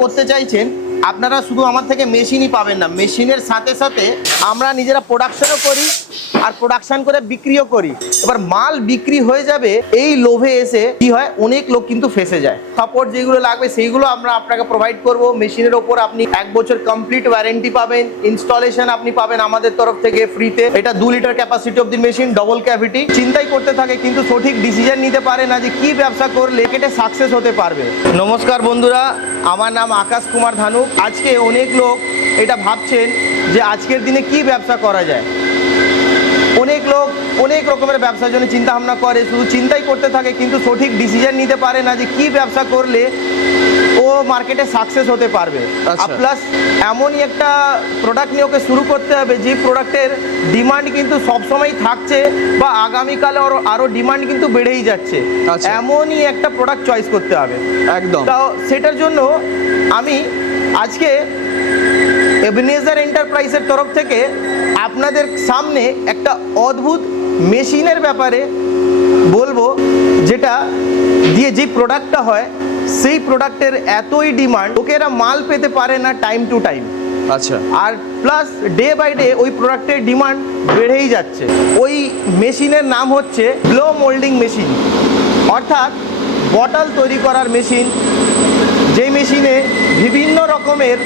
করতে চাইছেন আপনারা শুধু আমার থেকে মেশিনই পাবেন না, মেশিনের সাথে সাথে আমরা নিজেরা প্রোডাকশনও করি আর প্রোডাকশন করে বিক্রিও করি। এবার মাল বিক্রি হয়ে যাবে এই লোভে এসে কি হয়, অনেক লোক কিন্তু ফেসে যায়। সাপোর্ট যেগুলো লাগবে সেইগুলো আমরা আপনাকে প্রোভাইড করব। মেশিনের ওপর আপনি 1 বছর কমপ্লিট ওয়ারেন্টি পাবেন, ইনস্টলেশন আপনি পাবেন আমাদের তরফ থেকে ফ্রিতে। এটা 2 litre capacity of the machine, double cavity. চিন্তাই করতে থাকে কিন্তু সঠিক ডিসিশন নিতে পারে না যে কি ব্যবসা করলে কেটে সাকসেস হতে পারবে। নমস্কার বন্ধুরা, আমার নাম আকাশ কুমার ধানুক। আজকে অনেক লোক এটা ভাবছেন যে আজকের দিনে কি ব্যবসা করা যায়। অনেক লোক অনেক রকমের ব্যবসার জন্য চিন্তা ভাবনা করে, শুধু চিন্তাই করতে থাকে কিন্তু সঠিক ডিসিশন নিতে পারে না যে কি ব্যবসা করলে ও মার্কেটে সাকসেস হতে পারবে। প্লাস এমনই একটা প্রোডাক্ট নিয়ে ওকে শুরু করতে হবে যে প্রোডাক্টের ডিমান্ড কিন্তু সবসময় থাকছে বা আগামীকালে আরও ডিমান্ড কিন্তু বেড়েই যাচ্ছে। এমনই একটা প্রোডাক্ট চয়েস করতে হবে একদম। তো সেটার জন্য আমি আজকে এবেনেজার এন্টারপ্রাইজের তরফ থেকে আপনাদের সামনে একটা অদ্ভুত মেশিনের ব্যাপারে বলবো, যেটা দিয়ে যে প্রোডাক্টটা হয় সেই প্রোডাক্টের এতই ডিমান্ড, লোকেরা মাল পেতে পারে না টাইম টু টাইম। আচ্ছা, আর প্লাস ডে বাই ডে ওই প্রোডাক্টের ডিমান্ড বেড়েই যাচ্ছে। ওই মেশিনের নাম হচ্ছে ব্লো মোল্ডিং মেশিন, অর্থাৎ বটল তৈরি করার মেশিন। যেই মেশিনে বিভিন্ন রকমের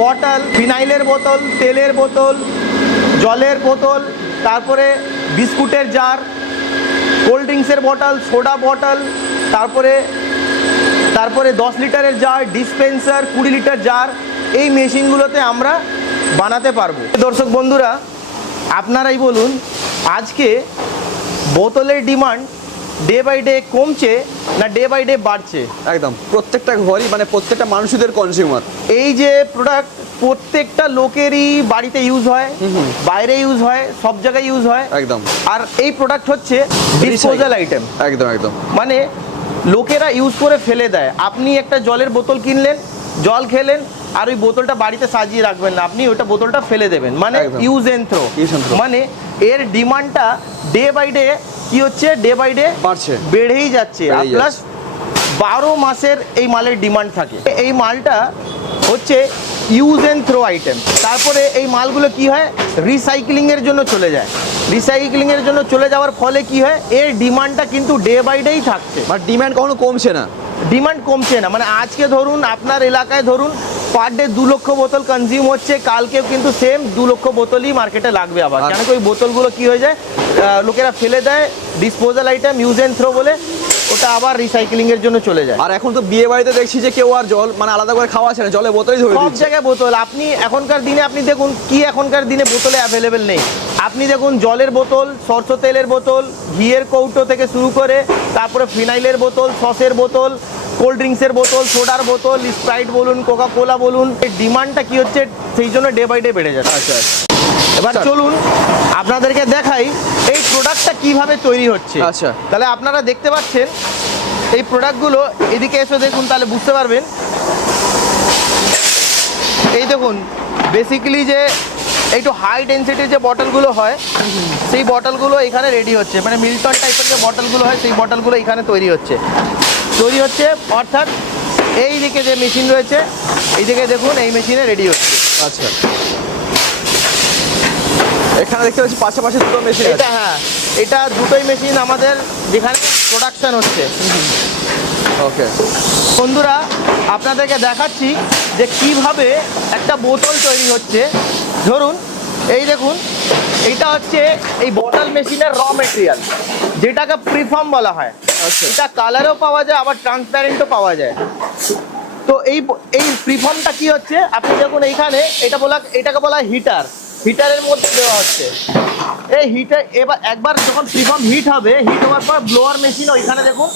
বটল, ফিনাইলের বোতল, তেলের বোতল, জলের বোতল, তারপরে বিস্কুটের জার, কোল্ড ড্রিঙ্কসের বটল, সোডা বটল, তারপরে 10 লিটারের জার, ডিসপেন্সার, 20 লিটার জার, এই মেশিনগুলোতে আমরা বানাতে পারবো। দর্শক বন্ধুরা, আপনারাই বলুন আজকে বোতলের ডিমান্ড ডে বাই ডে কমছে না ডে বাই ডে বাড়ছে? একদম, প্রত্যেকটা ঘরই মানে প্রত্যেকটা মানুষদের কনজিউমার। এই যে প্রোডাক্ট প্রত্যেকটা লোকেরই বাড়িতে ইউজ হয়, বাইরে ইউজ হয়, সব জায়গায় ইউজ হয় একদম। আর এই প্রোডাক্ট হচ্ছে ডিসপোজাল আইটেম। একদম একদম, মানে লোকেরা ইউজ করে ফেলে দেয়। আপনি একটা জলের বোতল কিনলেন, জল খেলেন, আর ওই বোতলটা বাড়িতে সাজিয়ে রাখবেন না, আপনি ওইটা বোতলটা ফেলে দেবেন, মানে ইউজ এন্ড থ্রো। মানে এর ডিমান্ডটা ডে বাই ডে কি হচ্ছে, ডে বাই ডে বাড়ছে, বেড়েই যাচ্ছে। আর প্লাস 12 মাসের এই মালের ডিমান্ড থাকে। এই মালটা হচ্ছে ইউজ এন্ড থ্রো আইটেম। তারপরে এই মালগুলো কি হয়, রিসাইক্লিংয়ের জন্য চলে যায়। রিসাইক্লিংয়ের জন্য চলে যাওয়ার ফলে কি হয়, এর ডিমান্ডটা কিন্তু ডে বাই ডেই থাকছে। বাট ডিমান্ড কখনো কমছে না, ডিমান্ড কমছে না। মানে আজকে ধরুন আপনার এলাকায় ধরুন পার ডে 2 লক্ষ বোতল কনজিউম হচ্ছে, কালকেও কিন্তু সেম 2 লক্ষ বোতলই মার্কেটে লাগবে আবার। কেন কি ওই বোতলগুলো কি হয়ে যায়, লোকেরা ফেলে দেয়, disposal item, use and throw বলে, ওটা আবার রিসাইক্লিং এর জন্য চলে যায়। আর এখন তো বিয়ে বাড়িতে দেখছি যে কেউ আর জল মানে আলাদা করে খাওয়া আসে না, জলে বোতলই ধরে দিচ্ছে। সব জায়গায় বোতল। আপনি এখনকার দিনে আপনি দেখুন কি এখনকার দিনে বোতলে অ্যাভেলেবেল নেই। আপনি দেখুন জলের বোতল, সরষে তেলের বোতল, ঘিয়ের কৌটো থেকে শুরু করে তারপরে ফিনাইলের বোতল, সসের বোতল, কোল্ড ড্রিঙ্কসের বোতল, সোডার বোতল, স্প্রাইট বলুন, কোকা কোলা বলুন, এই ডিমান্ডটা কি হচ্ছে সেই জন্য ডে বাই ডে বেড়ে যাচ্ছে। আচ্ছা, এবার চলুন আপনাদেরকে দেখাই এই প্রোডাক্টটা কিভাবে তৈরি হচ্ছে। আচ্ছা, তাহলে আপনারা দেখতে পাচ্ছেন এই প্রোডাক্টগুলো, এদিকে এসে দেখুন তাহলে বুঝতে পারবেন। এই দেখুন বেসিক্যালি যে একটু হাই ডেন্সিটির যে বটলগুলো হয় সেই বটলগুলো এখানে রেডি হচ্ছে, মানে মিল্টন টাইপের যে বটলগুলো হয় সেই বটলগুলো এখানে তৈরি হচ্ছে। অর্থাৎ এই দিকে যে মেশিন রয়েছে এই দিকে দেখুন এই মেশিনে রেডি হচ্ছে। আচ্ছা, এখানে দেখতে পাচ্ছি পাশাপাশি দুটো মেশিন। এটা হ্যাঁ, এটা দুটোই মেশিন আমাদের যেখানে প্রোডাকশন হচ্ছে। ওকে বন্ধুরা, আপনাদেরকে দেখাচ্ছি যে কিভাবে একটা বোতল তৈরি হচ্ছে। ধরুন এই দেখুন, এইটা হচ্ছে এই বোতল মেশিনের র মেটেরিয়াল, যেটাকে প্রিফর্ম বলা হয়। এটা কালারও পাওয়া যায় আবার ট্রান্সপ্যারেন্টও পাওয়া যায়। তো এই প্রিফর্মটা কি হচ্ছে, আপনি দেখুন এইখানে এটাকে বলা হয় হিটার। হিটারের মধ্যে দেওয়া হচ্ছে এই হিটার। এবার একবার যখন প্রিফর্ম হিট হবে, হিট হওয়ার পর ব্লোয়ার মেশিন ওইখানে দেখুন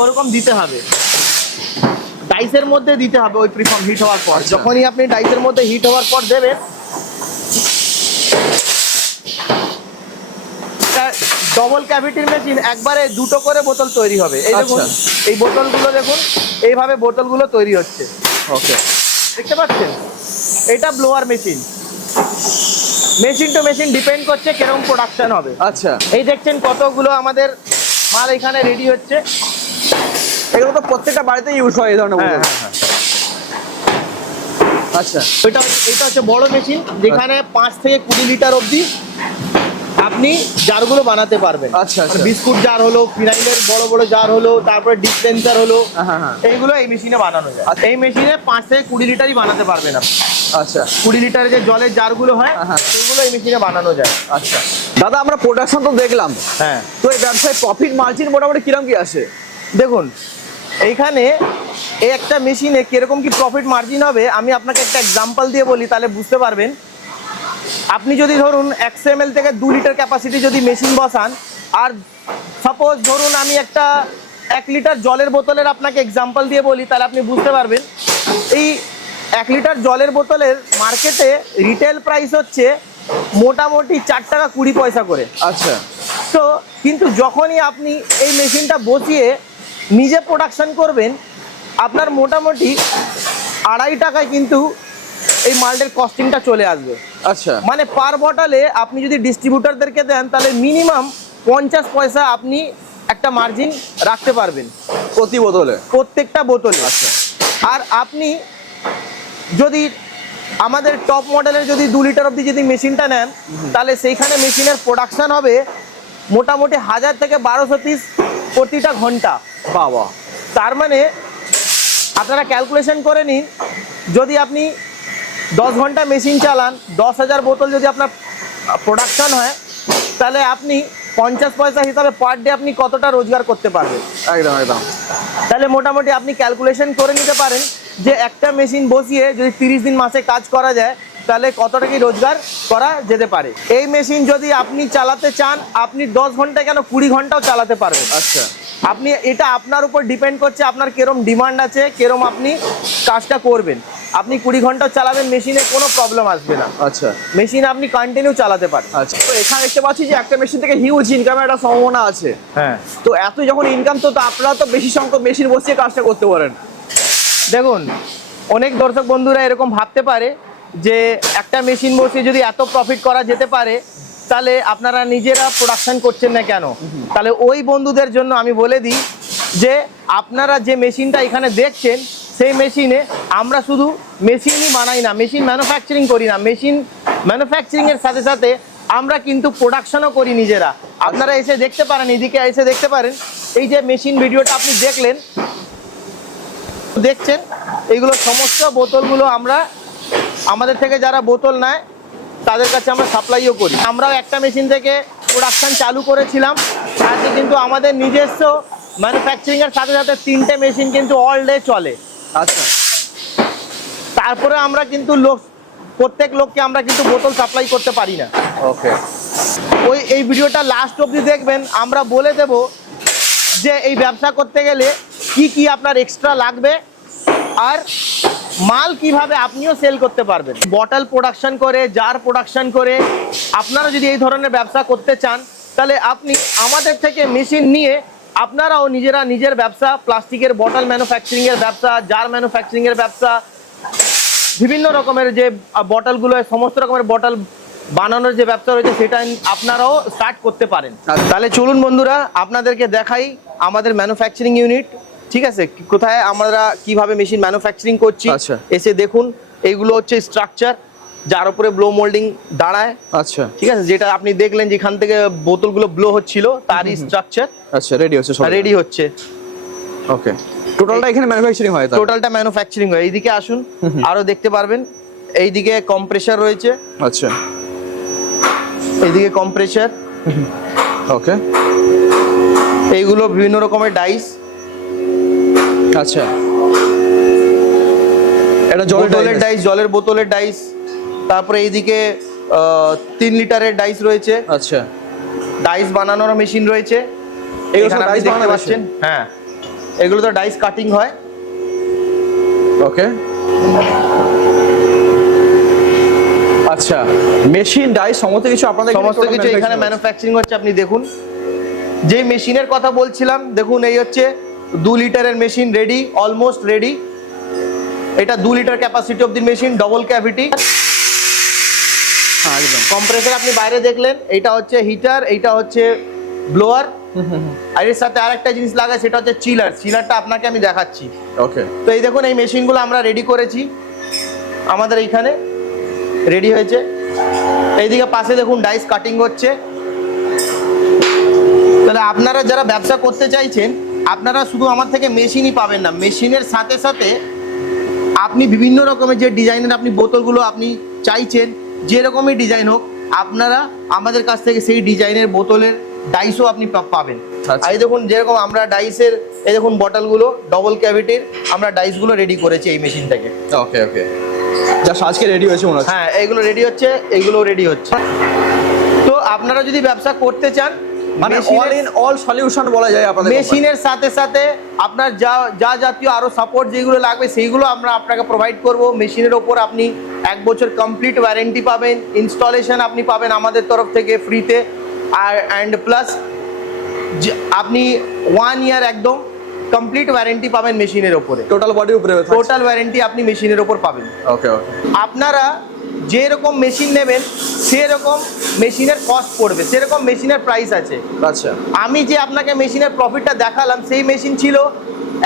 ওরকম দিতে হবে, ডাইসের মধ্যে দিতে হবে। ওই প্রিফর্ম হিট হওয়ার পর যখনই আপনি ডাইসের মধ্যে হিট হওয়ার পর দেবেন, ডবল ক্যাভিটির মেশিন, একবারে দুটো করে বোতল তৈরি হবে। এই দেখুন এই বোতলগুলো দেখুন, এইভাবে বোতলগুলো তৈরি হচ্ছে। ওকে, দেখতে পাচ্ছেন, এটা blower machine. Machine to machine depend করছে কিরকম প্রোডাকশন হবে। আচ্ছা, এই দেখছেন কতগুলো আমাদের মাল এখানে রেডি হচ্ছে। এগুলো তো প্রত্যেকটা বাড়িতে ইউজ হয় এই ধরনের বোতল। আচ্ছা এটা হচ্ছে বড় মেশিন, যেখানে 5 থেকে 20 লিটার অবধি আপনি জারগুলো বানাতে পারবেন। আচ্ছা, আচ্ছা। মানে বিস্কুট জার হলো, ফিনাইলের বড় বড় জার হলো, তারপরে ডিসপেন্সার হলো, হ্যাঁ, হ্যাঁ। এইগুলো এই মেশিনে বানানো যায়। এই মেশিনে 5 থেকে 20 লিটারই বানাতে পারবেন আপনি। আচ্ছা 20 লিটারের যে জলের জারগুলো হয়, হ্যাঁ। সেগুলো এই মেশিনে বানানো যায়। আচ্ছা দাদা, আমরা প্রোডাকশন তো দেখলাম, হ্যাঁ, তো এই ব্যবসায় প্রফিট মার্জিন মোটামুটি কিরকম কি আসে? দেখুন এইখানে এই একটা মেশিনে কিরকম কি প্রফিট মার্জিন হবে, আমি আপনাকে একটা এক্সাম্পল দিয়ে বলি, তাহলে বুঝতে পারবেন। আপনি যদি ধরুন 100 ml থেকে 2 লিটার ক্যাপাসিটি যদি মেশিন বসান, আর সাপোজ ধরুন আমি একটা 1 লিটার জলের বোতলের আপনাকে এক্সাম্পল দিয়ে বলি, তাহলে আপনি বুঝতে পারবেন। এই 1 লিটার জলের বোতলের মার্কেটে রিটেল প্রাইস হচ্ছে মোটামুটি 4 টাকা 20 পয়সা করে। আচ্ছা তো কিন্তু যখনই আপনি এই মেশিনটা বসিয়ে নিজে প্রোডাকশন করবেন, আপনার মোটামুটি 2.5 টাকায় কিন্তু এই মালটার কস্টিংটা চলে আসবে। আচ্ছা মানে পার বটলে আপনি যদি ডিস্ট্রিবিউটারদেরকে দেন, তাহলে মিনিমাম 50 পয়সা আপনি একটা মার্জিন রাখতে পারবেন প্রতি বোতলে? প্রত্যেকটা বোতলে। আচ্ছা আর আপনি যদি আমাদের টপ মডেলের যদি 2 লিটার অবধি যদি মেশিনটা নেন, তাহলে সেইখানে মেশিনের প্রোডাকশন হবে মোটামুটি 1000 থেকে 1200 পিস প্রতিটা ঘন্টা। বাবা, তার মানে আপনারা ক্যালকুলেশন করে নিন, যদি আপনি 10 ঘন্টা মেশিন চালান, 10,000 বোতল যদি আপনার প্রোডাকশন হয়, তাহলে আপনি 50 পয়সা হিসাবে পার ডে আপনি কতটা রোজগার করতে পারবেন। একদম একদম। তাহলে মোটামুটি আপনি ক্যালকুলেশন করে নিতে পারেন যে একটা মেশিন বসিয়ে যদি 30 দিন মাসে কাজ করা যায়, তাহলে কতটা কি রোজগার করা যেতে পারে। এই মেশিন যদি আপনি চালাতে চান, আপনি 10 ঘন্টা কেন 20 ঘন্টাও চালাতে পারবেন। আচ্ছা আপনি এটা আপনার উপর ডিপেন্ড করছে, আপনার কিরম ডিমান্ড আছে, কিরম আপনি কাজটা করবেন। আপনি 20 ঘন্টাও চালাবেন, মেশিনে কোনো প্রবলেম আসবে না। আচ্ছা মেশিন আপনি কন্টিনিউ চালাতে পারেন। আচ্ছা। তো এখানে দেখতে পাচ্ছি যে একটা মেশিন থেকে হিউজ ইনকামের একটা সম্ভাবনা আছে। হ্যাঁ, তো এত যখন ইনকাম, তো আপনারা তো বেশি সংখ্যক মেশিন বসিয়ে কাজটা করতে পারেন। দেখুন অনেক দর্শক বন্ধুরা এরকম ভাবতে পারে যে একটা মেশিন বসিয়ে যদি এত প্রফিট করা যেতে পারে, তাহলে আপনারা নিজেরা প্রোডাকশন করছেন না কেন। তাহলে ওই বন্ধুদের জন্য আমি বলে দিই যে আপনারা যে মেশিনটা এখানে দেখছেন, সেই মেশিনে আমরা শুধু মেশিনই বানাই না, মেশিন ম্যানুফ্যাকচারিং করি না, মেশিন ম্যানুফ্যাকচারিংয়ের সাথে সাথে আমরা কিন্তু প্রোডাকশনও করি নিজেরা। আপনারা এসে দেখতে পারেন, এদিকে এসে দেখতে পারেন, এই যে মেশিন ভিডিওটা আপনি দেখছেন, এইগুলো সমস্ত বোতলগুলো আমরা আমাদের থেকে যারা বোতল নেয় তাদের কাছে আমরা সাপ্লাইও করি। আমরাও একটা মেশিন থেকে প্রোডাকশন চালু করেছিলাম, আজকে কিন্তু আমাদের নিজস্ব ম্যানুফ্যাকচারিংয়ের সাথে সাথে 3টে মেশিন কিন্তু অল ডে চলে। আচ্ছা তারপরে আমরা কিন্তু প্রত্যেক লোককে আমরা কিন্তু বোতল সাপ্লাই করতে পারি না। ওকে। এই ভিডিওটা লাস্ট অবধি দেখবেন, আমরা বলে দেব যে এই ব্যবসা করতে গেলে কি কি আপনার এক্সট্রা লাগবে, আর মাল কিভাবে আপনিও সেল করতে পারবেন। বটল প্রোডাকশন করে, জার প্রোডাকশন করে আপনারা যদি এই ধরনের ব্যবসা করতে চান, তাহলে আপনি আমাদের থেকে মেশিন নিয়ে আপনারাও নিজেরা নিজের ব্যবসা, প্লাস্টিকের বটল ম্যানুফ্যাকচারিংয়ের ব্যবসা, জার ম্যানুফ্যাকচারিংয়ের ব্যবসা, বিভিন্ন রকমের যে বটলগুলো, সমস্ত রকমের বটল বানানোর যে ব্যবসা রয়েছে, সেটা আপনারাও স্টার্ট করতে পারেন। তাহলে চলুন বন্ধুরা, আপনাদেরকে দেখাই আমাদের ম্যানুফ্যাকচারিং ইউনিট। ঠিক আছে, কোথায় আমরা কিভাবে মেশিন ম্যানুফ্যাকচারিং করছি। আচ্ছা। এসে দেখুন, এইগুলো হচ্ছে স্ট্রাকচার যার উপরে ব্লো মোল্ডিং দাঁড়ায়। আচ্ছা ঠিক আছে, যেটা আপনি দেখলেন যেখান থেকে বোতলগুলো ব্লো হচ্ছিল, তারই স্ট্রাকচার আচ্ছা। রেডি হচ্ছে, রেডি হচ্ছে। ওকে। টোটালটা এখানে ম্যানুফ্যাকচারিং হয়? টোটালটা ম্যানুফ্যাকচারিং হয়। এইদিকে আসুন, আরো দেখতে পারবেন, এইদিকে কম্প্রেসার রয়েছে। আচ্ছা, এইদিকে কম্প্রেসার। ওকে। এইগুলো বিভিন্ন রকমের ডাইস। আচ্ছা, এটা জলের ডাইস, জলের বোতলের ডাইস। তারপরে এইদিকে 3 লিটারের ডাইস রয়েছে। আচ্ছা, ডাইস বানানোর মেশিন রয়েছে, এখানে আপনি দেখতে পাচ্ছেন। হ্যাঁ, এগুলো তো ডাইস কাটিং হয়। ওকে। আচ্ছা, মেশিন ডাইস সমস্ত কিছু আপনাদের সমস্ত কিছু এখানে ম্যানুফ্যাকচারিং হচ্ছে। আপনি দেখুন, যে মেশিনের কথা বলছিলাম, দেখুন এই হচ্ছে 2 লিটারের মেশিন, রেডি, অলমোস্ট রেডি। এটা 2 litre capacity of the machine, double cavity. হ্যাঁ একদম। কম্প্রেসার আপনি বাইরে দেখলেন, এইটা হচ্ছে হিটার, এইটা হচ্ছে ব্লোয়ার, আর এর সাথে আরেকটা জিনিস লাগায়, সেটা হচ্ছে চিলার। চিলারটা আপনাকে আমি দেখাচ্ছি। ওকে। তো এই দেখুন, এই মেশিনগুলো আমরা রেডি করেছি। আমাদের এইখানে রেডি হয়েছে। এইদিকে পাশে দেখুন ডাইস কাটিং হচ্ছে। তাহলে আপনারা যারা ব্যবসা করতে চাইছেন, আপনারা শুধু আমার থেকে মেশিনই পাবেন না, মেশিনের সাথে সাথে আপনি বিভিন্ন রকমের যে ডিজাইনের আপনি বোতলগুলো আপনি চাইছেন, যেরকমই ডিজাইন হোক, আপনারা আমাদের কাছ থেকে সেই ডিজাইনের বোতলের ডাইসও আপনি পাবেন। আচ্ছা। এই দেখুন যেরকম আমরা ডাইসের এই দেখুন বটলগুলো ডবল ক্যাভিটির আমরা ডাইসগুলো রেডি করেছি এই মেশিন থেকে। ওকে ওকে, যা আজকে রেডি হয়েছে মনে হচ্ছে। হ্যাঁ, এইগুলো রেডি হচ্ছে, এইগুলো রেডি হচ্ছে। তো আপনারা যদি ব্যবসা করতে চান, মানে অল ইন অল সলিউশন বলা যায় আপনাদের মেশিনের সাথে সাথে আপনার যা জাতীয় আরো সাপোর্ট যেগুলো লাগবে সেইগুলো আমরা আপনাকে প্রোভাইড করব। মেশিনের ওপর আপনি 1 বছর কমপ্লিট ওয়ারেন্টি পাবেন, ইনস্টলেশন আপনি পাবেন আমাদের তরফ থেকে ফ্রিতে, আর অ্যান্ড প্লাস আপনি 1 ইয়ার একদম কমপ্লিট ওয়ারেন্টি পাবেন মেশিনের ওপরে। টোটাল বডির উপরে টোটাল ওয়ারেন্টি আপনি মেশিনের ওপর পাবেন। ওকে ওকে। আপনারা যেরকম মেশিন নেবেন সেরকম মেশিনের কস্ট পড়বে, সেরকম মেশিনের প্রাইস আছে। আচ্ছা, আমি যে আপনাকে মেশিনের প্রফিটটা দেখালাম সেই মেশিন ছিল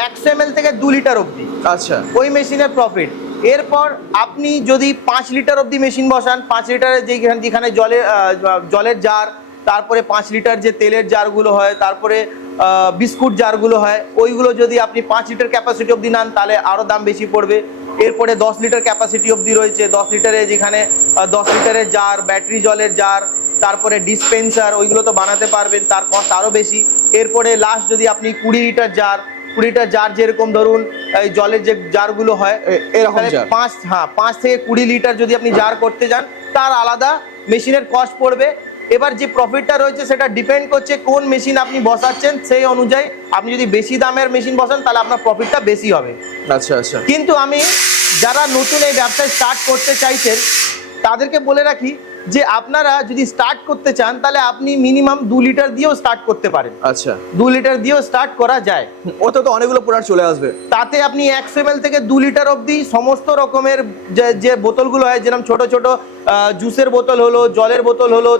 100 ml থেকে 2 লিটার অবধি। আচ্ছা, ওই মেশিনের প্রফিট। এরপর আপনি যদি 5 লিটার অবধি মেশিন বসান, 5 লিটারের যেখানে জলের জার, তারপরে 5 লিটার যে তেলের জারগুলো হয়, তারপরে বিস্কুট জারগুলো হয়, ওইগুলো যদি আপনি 5 লিটার ক্যাপাসিটি অবধি নেন তাহলে আরও দাম বেশি পড়বে। এরপরে 10 লিটার ক্যাপাসিটি অবধি রয়েছে, 10 লিটারে যেখানে 10 লিটারের জার, ব্যাটারি জলের জার, তারপরে ডিসপেন্সার, ওইগুলো তো বানাতে পারবেন, তার কস্ট আরও বেশি। এরপরে লাস্ট যদি আপনি 20 লিটার জার যেরকম ধরুন এই জলের যে জারগুলো হয় এরকম জার 5 থেকে 20 লিটার যদি আপনি জার করতে যান তার আলাদা মেশিনের কস্ট পড়বে। এবার যে প্রফিটটা রয়েছে সেটা ডিপেন্ড করছে কোন মেশিন আপনি বসাচ্ছেন, সেই অনুযায়ী আপনি যদি বেশি দামের মেশিন বসান তাহলে আপনার প্রফিটটা বেশি হবে। আচ্ছা আচ্ছা। কিন্তু আমি যারা নতুন এই ব্যবসায় স্টার্ট করতে চাইছেন তাদেরকে বলে রাখি যে আপনারা যদি স্টার্ট করতে চান তাহলে আপনি মিনিমাম 2 লিটার দিয়েও স্টার্ট করতে পারেন। আচ্ছা, 2 লিটার দিয়েও স্টার্ট করা যায়। ওতে তো অনেকগুলো প্রোডাক্ট চলে আসবে। তাতে আপনি 100 ml থেকে 2 লিটার অবধি সমস্ত রকমের যে বোতলগুলো হয়, যেরকম ছোট ছোট জুসের বোতল হলো, জলের বোতল হলো,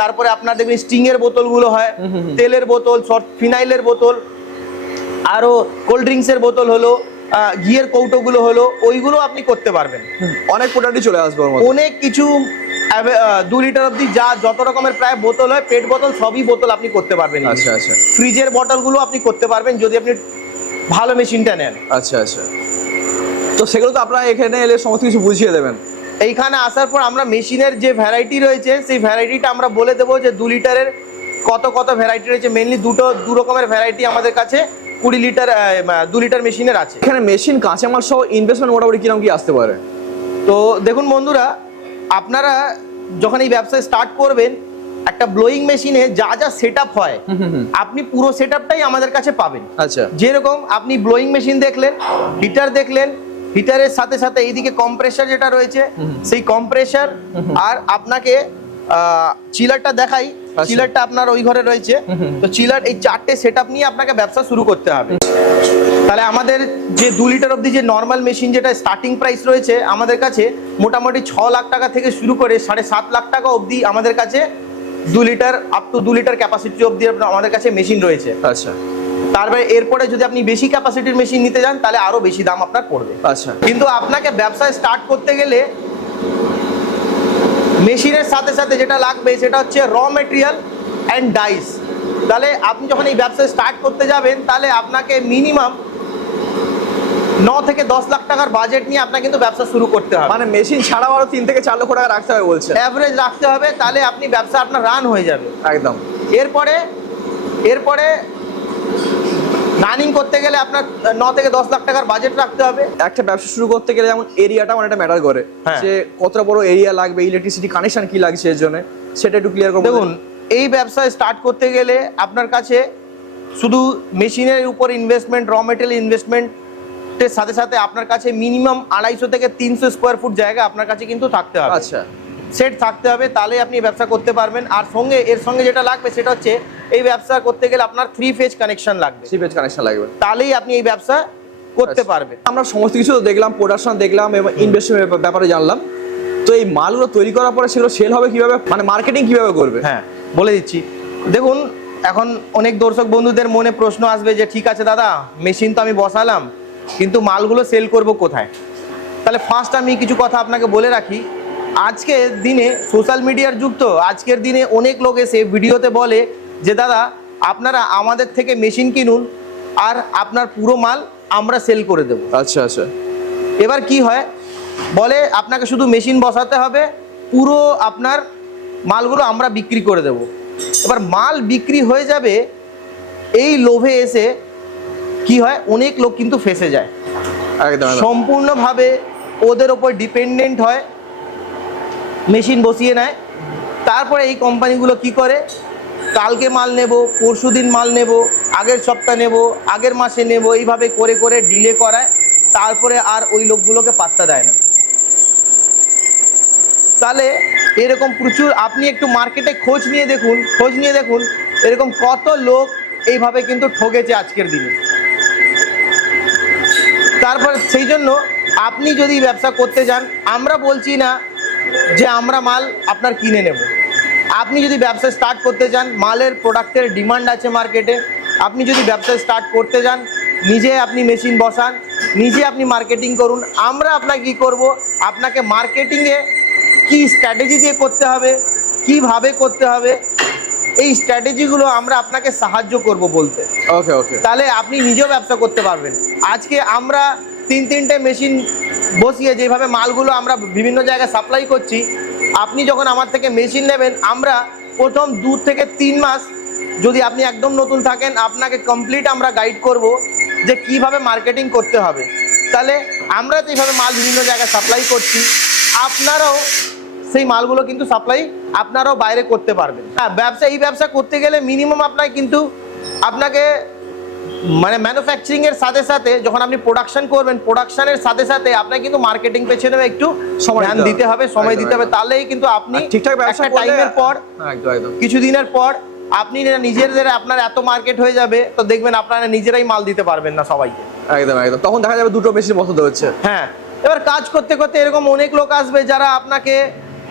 তারপরে আপনার দেখবেন স্টিংয়ের বোতলগুলো হয়, তেলের বোতল, ফিনাইলের বোতল, আরও কোল্ড ড্রিঙ্কসের বোতল হলো, ঘিয়ের কৌটোগুলো হলো, ওইগুলো আপনি করতে পারবেন। অনেক প্রোডাক্টই চলে আসবে ওর মধ্যে। অনেক কিছু 2 লিটার অবধি যত রকমের প্রায় বোতল হয়, পেট বোতল, সবই বোতল আপনি করতে পারবেন। আচ্ছা আচ্ছা। ফ্রিজের বটলগুলো আপনি করতে পারবেন যদি আপনি ভালো মেশিনটা নেন। আচ্ছা আচ্ছা। তো সেগুলো তো আপনারা এখানে এলে সমস্ত কিছু বুঝিয়ে দেবেন। এইখানে আসার পর আমরা মেশিনের যে ভ্যারাইটি রয়েছে সেই ভ্যারাইটিটা আমরা বলে দেবো যে 2 লিটারের কত ভ্যারাইটি রয়েছে। মেনলি দু রকমের ভ্যারাইটি আমাদের কাছে 2 লিটার মেশিনের আছে। এখানে মেশিন কাঁচামাল সহ ইনভেস্টমেন্ট মোটামুটি কিরকম কি আসতে পারে? তো দেখুন বন্ধুরা, আপনারা যখন এই ব্যবসায় স্টার্ট করবেন, একটা ব্লোয়িং মেশিনে যা সেটআপ হয় আপনি পুরো সেটআপটাই আমাদের কাছে পাবেন। আচ্ছা, যেরকম আপনি ব্লোয়িং মেশিন দেখলেন, হিটার দেখলেন, হিটারের সাথে সাথে এইদিকে কম্প্রেসার যেটা রয়েছে সেই কম্প্রেসার, আর আপনাকে চিলারটা দেখাই। চিলারটা আপনার ওই ঘরে রয়েছে। তো চিলার, এই 4টে সেটআপ নিয়ে আপনাকে ব্যবসা শুরু করতে হবে। তাহলে আমাদের যে 2 লিটার অবধি যে নর্মাল মেশিন যেটা স্টার্টিং প্রাইস রয়েছে আমাদের কাছে মোটামুটি 6 লাখ টাকা থেকে শুরু করে 7.5 লাখ টাকা অবধি আমাদের কাছে 2 litre up to 2 litre capacity অবধি আমাদের কাছে মেশিন রয়েছে। আচ্ছা। তারপরে এরপরে যদি আপনি বেশি ক্যাপাসিটির মেশিন নিতে যান তাহলে আরো বেশি দাম আপনার পড়বে। আচ্ছা। কিন্তু আপনাকে ব্যবসায় স্টার্ট করতে গেলে মেশিনের সাথে সাথে যেটা লাগবে সেটা হচ্ছে র মেটেরিয়াল অ্যান্ড ডাইস। তাহলে আপনি যখন এই ব্যবসায় স্টার্ট করতে যাবেন তাহলে আপনাকে মিনিমাম 9 থেকে 10 লাখ টাকার বাজেট নিয়ে আপনাকে কিন্তু ব্যবসা শুরু করতে হবে। মানে মেশিন ছাড়াও আরো 3 থেকে 4 লক্ষ টাকা রাখতে হবে বলছে। অ্যাভারেজ রাখতে হবে, তাহলে আপনি ব্যবসা আপনার রান হয়ে যাবে একদম। এরপরে রানিং করতে গেলে আপনার 9 থেকে 10 লাখ টাকার বাজেট রাখতে হবে। একটা ব্যবসা শুরু করতে গেলে যেমন এরিয়াটা অনেকটা ম্যাটার করে, যে কতটা বড় এরিয়া লাগবে, ইলেকট্রিসিটি কানেকশন কি লাগছে এর জন্য, সেটা একটু ক্লিয়ার করুন। দেখুন, এই ব্যবসায় স্টার্ট করতে গেলে আপনার কাছে শুধু মেশিনের উপর ইনভেস্টমেন্ট, র মেটেরিয়াল ইনভেস্টমেন্টের সাথে সাথে আপনার কাছে মিনিমাম 250 থেকে 300 স্কোয়ার ফুট জায়গা আপনার কাছে কিন্তু থাকতে হবে। আচ্ছা, সেট থাকতে হবে, তাহলে আপনি ব্যবসা করতে পারবেন। আর এর সঙ্গে যেটা লাগবে সেটা হচ্ছে এই ব্যবসা করতে গেলে আপনার 3 ফেজ কানেকশন লাগবে। 3 ফেজ কানেকশন লাগবে, তাহলেই আপনি এই ব্যবসা করতে পারবেন। আমরা সমস্ত কিছু দেখলাম, প্রোডাকশন দেখলাম এবং ইনভেস্টমেন্টের ব্যাপারে জানলাম। তো এই মালগুলো তৈরি করার পরে সেগুলো সেল হবে কিভাবে, মানে মার্কেটিং কিভাবে করবে? হ্যাঁ, বলে দিচ্ছি। দেখুন, এখন অনেক দর্শক বন্ধুদের মনে প্রশ্ন আসবে যে ঠিক আছে দাদা, মেশিন তো আমি বসালাম, কিন্তু মালগুলো সেল করব কোথায়? তাহলে ফার্স্ট আমি কিছু কথা আপনাকে বলে রাখি, আজকের দিনে সোশ্যাল মিডিয়ার যুগ, তো আজকের দিনে অনেক লোক এসে ভিডিওতে বলে যে দাদা আপনারা আমাদের থেকে মেশিন কিনুন আর আপনার পুরো মাল আমরা সেল করে দেবো। আচ্ছা আচ্ছা। এবার কি হয়, বলে আপনাকে শুধু মেশিন বসাতে হবে, পুরো আপনার মালগুলো আমরা বিক্রি করে দেব। এবার মাল বিক্রি হয়ে যাবে এই লোভে এসে কি হয়, অনেক লোক কিন্তু ফেঁসে যায়, একদম একদম। সম্পূর্ণভাবে ওদের ওপর ডিপেন্ডেন্ট হয়, মেশিন বসিয়ে নেয়। তারপরে এই কোম্পানিগুলো কি করে, কালকে মাল নেব, পরশুদিন মাল নেব, আগের সপ্তাহ নেব, আগের মাসে নেব, এইভাবে করে করে ডিলে করায়, তারপরে আর ওই লোকগুলোকে পাত্তা দেয় না। তাহলে এরকম প্রচুর, আপনি একটু মার্কেটে খোঁজ নিয়ে দেখুন এরকম কত লোক এইভাবে কিন্তু ঠকেছে আজকের দিনে। তারপর সেই জন্য আপনি যদি ব্যবসা করতে যান, আমরা বলছি না যে আমরা মাল আপনার কিনে নেব। আপনি যদি ব্যবসা স্টার্ট করতে চান, মালের প্রোডাক্টের ডিমান্ড আছে মার্কেটে, আপনি যদি ব্যবসা স্টার্ট করতে যান, নিজে আপনি মেশিন বসান, নিজে আপনি মার্কেটিং করুন। আমরা আপনাকে কী করব, আপনাকে মার্কেটিংয়ে কি স্ট্র্যাটেজি দিয়ে করতে হবে, কিভাবে করতে হবে, এই স্ট্র্যাটেজিগুলো আমরা আপনাকে সাহায্য করব বলতে। ওকে ওকে। তাহলে আপনি নিজেও ব্যবসা করতে পারবেন। আজকে আমরা তিনটে মেশিন বসিয়ে যেভাবে মালগুলো আমরা বিভিন্ন জায়গায় সাপ্লাই করছি, আপনি যখন আমার থেকে মেশিন নেবেন, আমরা প্রথম 2 থেকে 3 মাস, যদি আপনি একদম নতুন থাকেন, আপনাকে কমপ্লিট আমরা গাইড করব যে কিভাবে মার্কেটিং করতে হবে। তাহলে আমরা যেভাবে মাল বিভিন্ন জায়গায় সাপ্লাই করছি, আপনারাও সেই মালগুলো কিন্তু সাপ্লাই আপনারাও বাইরে করতে পারবেন। হ্যাঁ, এই ব্যবসা করতে গেলে মিনিমাম আপনাকে মানে ম্যানুফ্যাকচারিংয়ের সাথে সাথে যখন আপনি প্রোডাকশন করবেন, প্রোডাকশনের সাথে সাথে আপনাকে কিন্তু মার্কেটিং পেছনে একটু ধ্যান দিতে হবে, সময় দিতে হবে। তাহলেই কিন্তু আপনি ঠিকঠাক ব্যবসা একটা টাইমের পর, একদম একদম, কিছুদিনের পর আপনি নিজেদের আপনার এত মার্কেট হয়ে যাবে, তো দেখবেন আপনারা নিজেরাই মাল দিতে পারবেন না সবাইকে। একদম একদম। তখন দেখা যাবে দুটো মেশিন বসাতে হচ্ছে। হ্যাঁ, এবার কাজ করতে করতে এরকম অনেক লোক আসবে যারা আপনাকে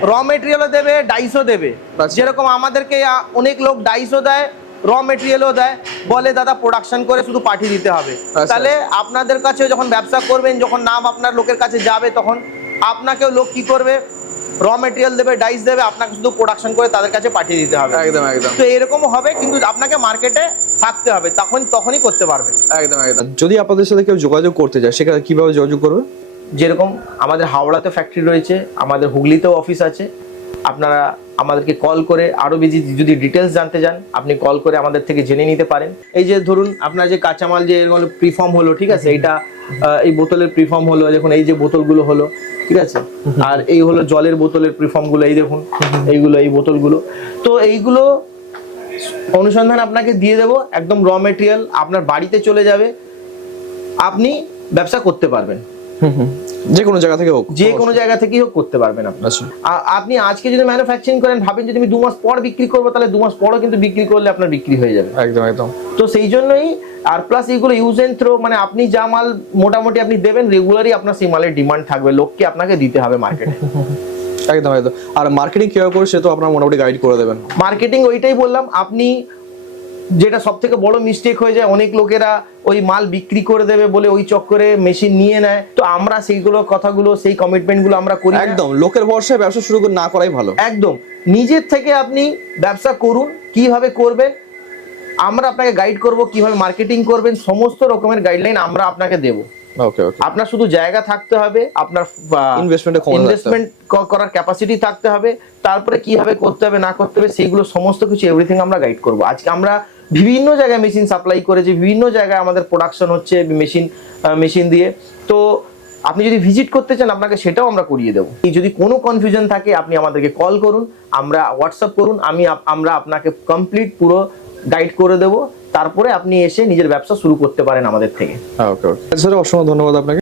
র মেটেরিয়ালও দেবে, ডাইসও দেবে। আচ্ছা। যেরকম আমাদেরকে অনেক লোক ডাইসও দেয়, র মেটেরিয়ালও দেয়, বলে দাদা প্রোডাকশন করে শুধু পাঠিয়ে দিতে হবে। আচ্ছা। তাহলে আপনাদের কাছে যখন ব্যবসা করবেন, যখন নাম আপনার লোকের কাছে যাবে, তখন আপনাকেও লোক কি করবে, র মেটেরিয়াল দেবে, ডাইস দেবে, আপনাকে শুধু প্রোডাকশন করে তাদের কাছে পাঠিয়ে দিতে হবে। একদম একদম। তো এরকমও হবে, কিন্তু আপনাকে মার্কেটে থাকতে হবে, তখনই করতে পারবেন। একদম একদম। যদি আপনাদের সাথে কেউ যোগাযোগ করতে চায়, সেখানে কিভাবে যোগাযোগ করবে? যেরকম আমাদের হাওড়াতে ফ্যাক্টরি রয়েছে, আমাদের হুগলিতেও অফিস আছে, আপনারা আমাদেরকে কল করে আরও বেশি যদি ডিটেলস জানতে চান, আপনি কল করে আমাদের থেকে জেনে নিতে পারেন। এই যে ধরুন আপনার যে কাঁচামাল যে এরকম প্রিফর্ম হলো, ঠিক আছে, এইটা এই বোতলের প্রিফর্ম হলো, দেখুন এই যে বোতলগুলো হলো, ঠিক আছে, আর এই হলো জলের বোতলের প্রিফর্মগুলো, এই দেখুন এইগুলো, এই বোতলগুলো। তো এইগুলো অনুসন্ধান আপনাকে দিয়ে দেবো, একদম র মেটেরিয়াল আপনার বাড়িতে চলে যাবে, আপনি ব্যবসা করতে পারবেন। যে কোনো জায়গা থেকে হোক, যে কোনো জায়গা থেকেই হোক করতে পারবেন আপনি। আপনি আজকে যদি ম্যানুফ্যাকচারিং করেন, ভাবেন যদি আমি 2 মাস পর বিক্রি করবো, তাহলে 2 মাস পরও কিন্তু বিক্রি করলে আপনার বিক্রি হয়ে যাবে। একদম একদম। তো সেই জন্যই, আর প্লাস এইগুলো ইউজ এন্ড থ্রো, মানে আপনি যা মাল মোটামুটি আপনি দেবেন, রেগুলারই আপনার সেই মালের ডিমান্ড থাকবে, লোককে আপনাকে দিতে হবে মার্কেটে। একদম একদম। আর মার্কেটিং কিভাবে করে, সে তো আপনার মোটামুটি গাইড করে দেবেন। মার্কেটিং ওইটাই বললাম, আপনি যেটা সব থেকে বড় মিস্টেক হয়ে যায়, অনেক লোকেরা ওই মাল বিক্রি করে দেবে বলে ওই চক্করে মেশিন নিয়ে নেয়। তো আমরা সেইগুলো কথাগুলো, সেই কমিটমেন্টগুলো আমরা করি না। একদম লোকের ভরসায় ব্যবসা শুরু না করাই ভালো। একদম নিজের থেকে আপনি ব্যবসা করুন, কিভাবে করবেন আমরা আপনাকে গাইড করব, কিভাবে মার্কেটিং করবেন, সমস্ত রকমের গাইডলাইন আমরা আপনাকে দেব। ওকে ওকে। আপনার শুধু জায়গা থাকতে হবে, আপনার ইনভেস্টমেন্ট করার ক্যাপাসিটি থাকতে হবে, তারপরে কিভাবে করতে হবে না করতে হবে সেইগুলো সমস্ত কিছু এভরিথিং আমরা গাইড করব। আজকে আমরা বিভিন্ন জায়গায় মেশিন সাপ্লাই করেছি, বিভিন্ন জায়গায় আমাদের প্রোডাকশন হচ্ছে মেশিন দিয়ে। তো আপনি যদি ভিজিট করতে চান, আপনাকে সেটাও আমরা করিয়ে দেবো। যদি কোনো কনফিউশন থাকে, আপনি আমাদেরকে কল করুন, আমরা হোয়াটসঅ্যাপ করুন, আমরা আপনাকে কমপ্লিট পুরো গাইড করে দেবো। তারপরে আপনি এসে নিজের ব্যবসা শুরু করতে পারেন আমাদের থেকে। ওকে ওকে স্যার, অসংখ্য ধন্যবাদ আপনাকে।